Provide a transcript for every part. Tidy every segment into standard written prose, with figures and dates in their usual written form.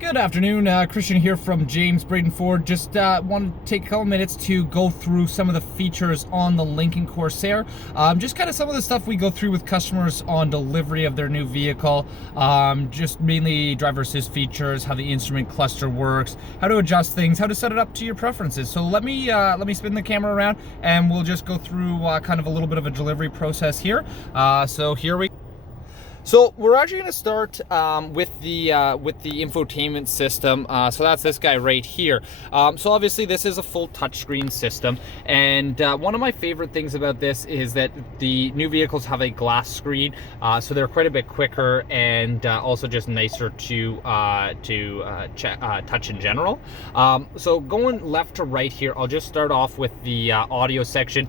Good afternoon, Christian here from James Braden Ford. Just want to take a couple minutes to go through some of the features on the Lincoln Corsair. Just kind of some of the stuff we go through with customers on delivery of their new vehicle. Just mainly driver assist features, how the instrument cluster works, how to adjust things, how to set it up to your preferences. So let me spin the camera around and we'll just go through kind of a little bit of a delivery process here. So here we go. So we're actually going to start with the infotainment system. So that's this guy right here. So obviously this is a full touchscreen system, and one of my favorite things about this is that the new vehicles have a glass screen, so they're quite a bit quicker and also just nicer to touch in general. So going left to right here, I'll just start off with the audio section.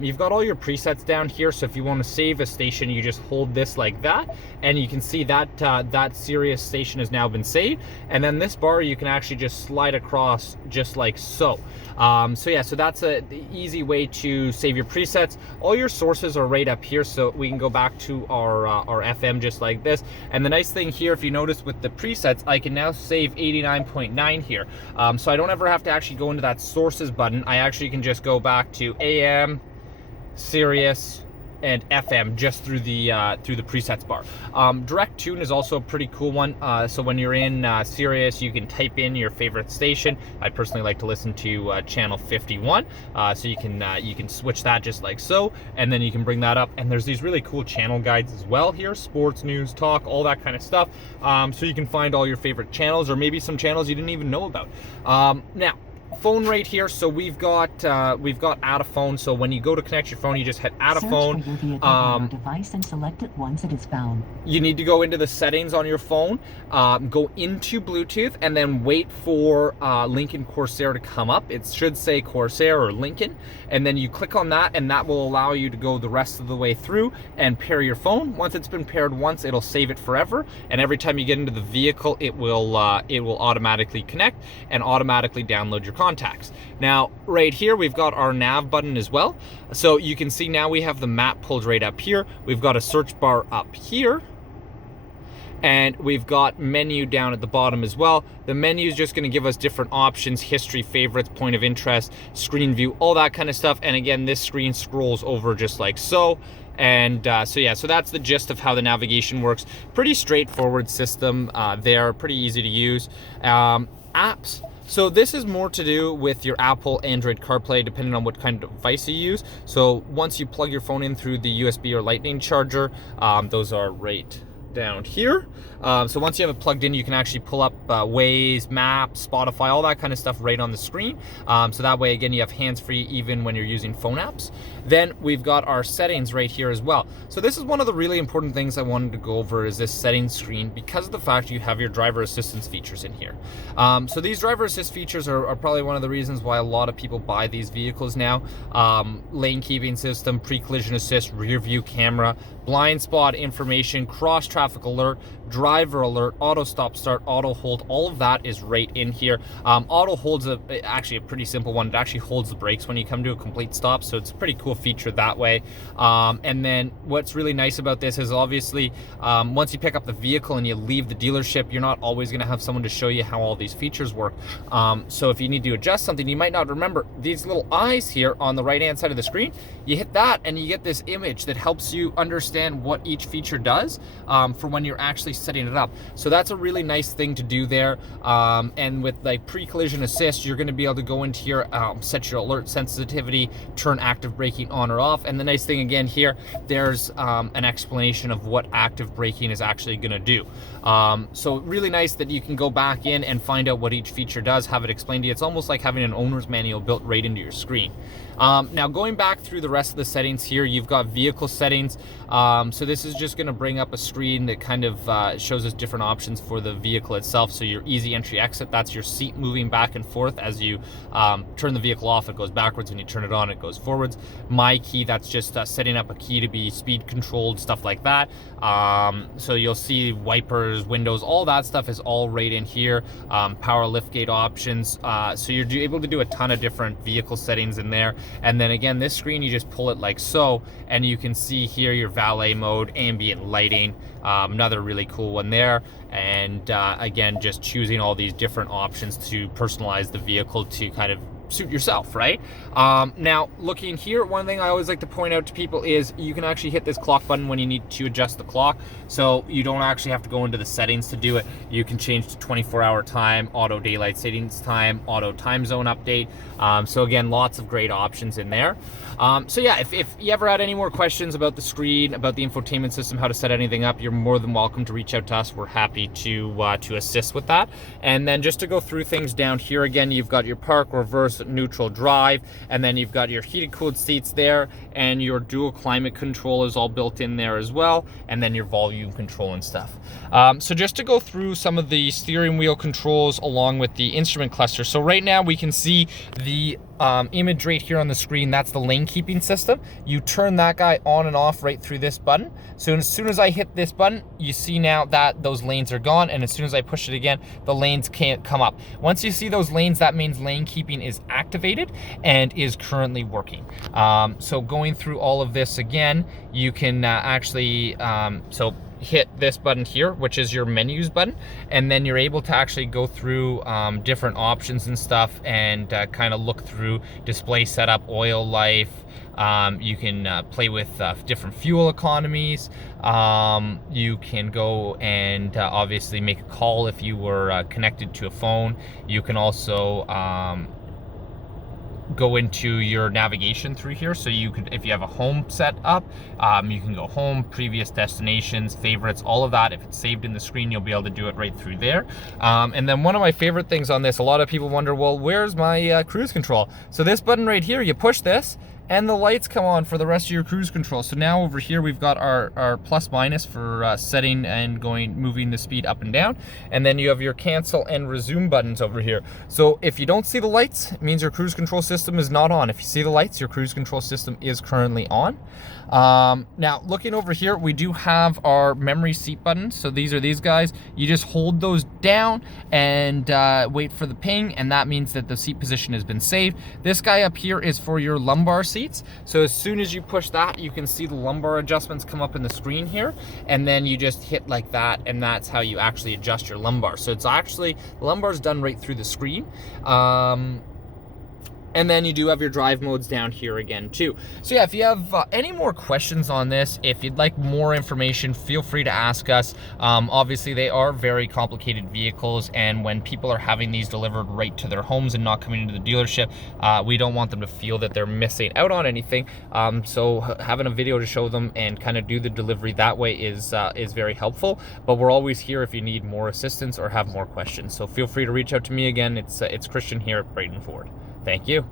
You've got all your presets down here, so if you want to save a station, you just hold this like that, and you can see that that Sirius station has now been saved. And then this bar you can actually just slide across just like so. So yeah, so that's the easy way to save your presets. All your sources are right up here, so we can go back to our FM just like this. And the nice thing here, if you notice with the presets, I can now save 89.9 here. So I don't ever have to actually go into that sources button. I actually can just go back to AM, Sirius, and FM just through the presets bar. Direct tune is also a pretty cool one. So when you're in Sirius, you can type in your favorite station. I personally like to listen to channel 51. So you can switch that just like so, and then you can bring that up. And there's these really cool channel guides as well here: sports, news, talk, all that kind of stuff. So you can find all your favorite channels, or maybe some channels you didn't even know about. Now, phone right here, so we've got add a phone. So when you go to connect your phone, you just hit add a phone. Search for your vehicle on your device and select it once it is found. You need to go into the settings on your phone, go into Bluetooth, and then wait for Lincoln Corsair to come up. It should say Corsair or Lincoln, and then you click on that, and that will allow you to go the rest of the way through and pair your phone. Once it's been paired once, it'll save it forever, and every time you get into the vehicle, it will automatically connect and automatically download your contacts. Now right here we've got our nav button as well, so you can see now we have the map pulled right up here. We've got a search bar up here, and we've got menu down at the bottom as well. The menu is just going to give us different options: history, favorites, point of interest, screen view, all that kind of stuff. And again, this screen scrolls over just like so. And so yeah, so that's the gist of how the navigation works. Pretty straightforward system there, pretty easy to use. Apps. So this is more to do with your Apple, Android CarPlay, depending on what kind of device you use. So once you plug your phone in through the USB or Lightning charger, those are right down here. So once you have it plugged in, you can actually pull up Waze, Maps, Spotify, all that kind of stuff right on the screen. So that way, again, you have hands-free even when you're using phone apps. Then we've got our settings right here as well. So this is one of the really important things I wanted to go over, is this settings screen, because of the fact you have your driver assistance features in here. So these driver assist features are probably one of the reasons why a lot of people buy these vehicles now. Lane keeping system, pre-collision assist, rear view camera, blind spot information, cross traffic alert, driver alert, auto stop start, auto hold, all of that is right in here. Auto hold's actually a pretty simple one. It actually holds the brakes when you come to a complete stop, so it's a pretty cool feature that way. And then what's really nice about this is obviously once you pick up the vehicle and you leave the dealership, you're not always going to have someone to show you how all these features work. So if you need to adjust something, you might not remember these little eyes here on the right hand side of the screen. You hit that and you get this image that helps you understand what each feature does for when you're actually setting it up. So that's a really nice thing to do there. And with like pre-collision assist, you're going to be able to go into here, set your alert sensitivity, turn active braking on or off. And the nice thing again here, there's an explanation of what active braking is actually going to do. So really nice that you can go back in and find out what each feature does, have it explained to you. It's almost like having an owner's manual built right into your screen. Now going back through the rest of the settings here, you've got vehicle settings. So this is just going to bring up a screen that kind of shows us different options for the vehicle itself. So your easy entry exit, that's your seat moving back and forth. As you turn the vehicle off, it goes backwards. When you turn it on, it goes forwards. My key, that's just setting up a key to be speed controlled, stuff like that. So you'll see wipers, windows, all that stuff is all right in here. Power liftgate options. So you're able to do a ton of different vehicle settings in there. And then again, this screen, you just pull it like so, and you can see here your valet mode, ambient lighting, Another really cool one there. And again, just choosing all these different options to personalize the vehicle to kind of suit yourself, right? Now, looking here, one thing I always like to point out to people is you can actually hit this clock button when you need to adjust the clock. So you don't actually have to go into the settings to do it. You can change to 24-hour time, auto daylight savings time, auto time zone update. So again, lots of great options in there. So yeah, if you ever had any more questions about the screen, about the infotainment system, how to set anything up, you're more than welcome to reach out to us. We're happy to assist with that. And then just to go through things down here again, you've got your park, reverse, neutral, drive, and then you've got your heated cooled seats there, and your dual climate control is all built in there as well, and then your volume control and stuff. So just to go through some of the steering wheel controls along with the instrument cluster. So right now we can see the image right here on the screen. That's the lane keeping system. You turn that guy on and off right through this button. So as soon as I hit this button, you see now that those lanes are gone, and as soon as I push it again, the lanes can't come up. Once you see those lanes, that means lane keeping is activated and is currently working. So going through all of this again, you can actually so hit this button here, which is your menus button, and then you're able to actually go through different options and stuff, and kind of look through display setup, oil life. You can play with different fuel economies. You can go and obviously make a call if you were connected to a phone. You can also go into your navigation through here. So you could, if you have a home set up, you can go home, previous destinations, favorites, all of that. If it's saved in the screen, you'll be able to do it right through there. And then one of my favorite things on this, a lot of people wonder, well, where's my cruise control? So this button right here, you push this, and the lights come on for the rest of your cruise control. So now over here we've got our plus minus for setting and moving the speed up and down, and then you have your cancel and resume buttons over here. So if you don't see the lights, it means your cruise control system is not on. If you see the lights, your cruise control system is currently on. Now looking over here, we do have our memory seat buttons. So these are these guys. You just hold those down and wait for the ping, and that means that the seat position has been saved. This guy up here is for your lumbar seats. So as soon as you push that, you can see the lumbar adjustments come up in the screen here, and then you just hit like that, and that's how you actually adjust your lumbar. So it's actually, the lumbar is done right through the screen. And then you do have your drive modes down here again too. So yeah, if you have any more questions on this, if you'd like more information, feel free to ask us. Obviously they are very complicated vehicles, and when people are having these delivered right to their homes and not coming into the dealership, we don't want them to feel that they're missing out on anything. So having a video to show them and kind of do the delivery that way is very helpful. But we're always here if you need more assistance or have more questions. So feel free to reach out to me again. It's Christian here at Braden Ford. Thank you.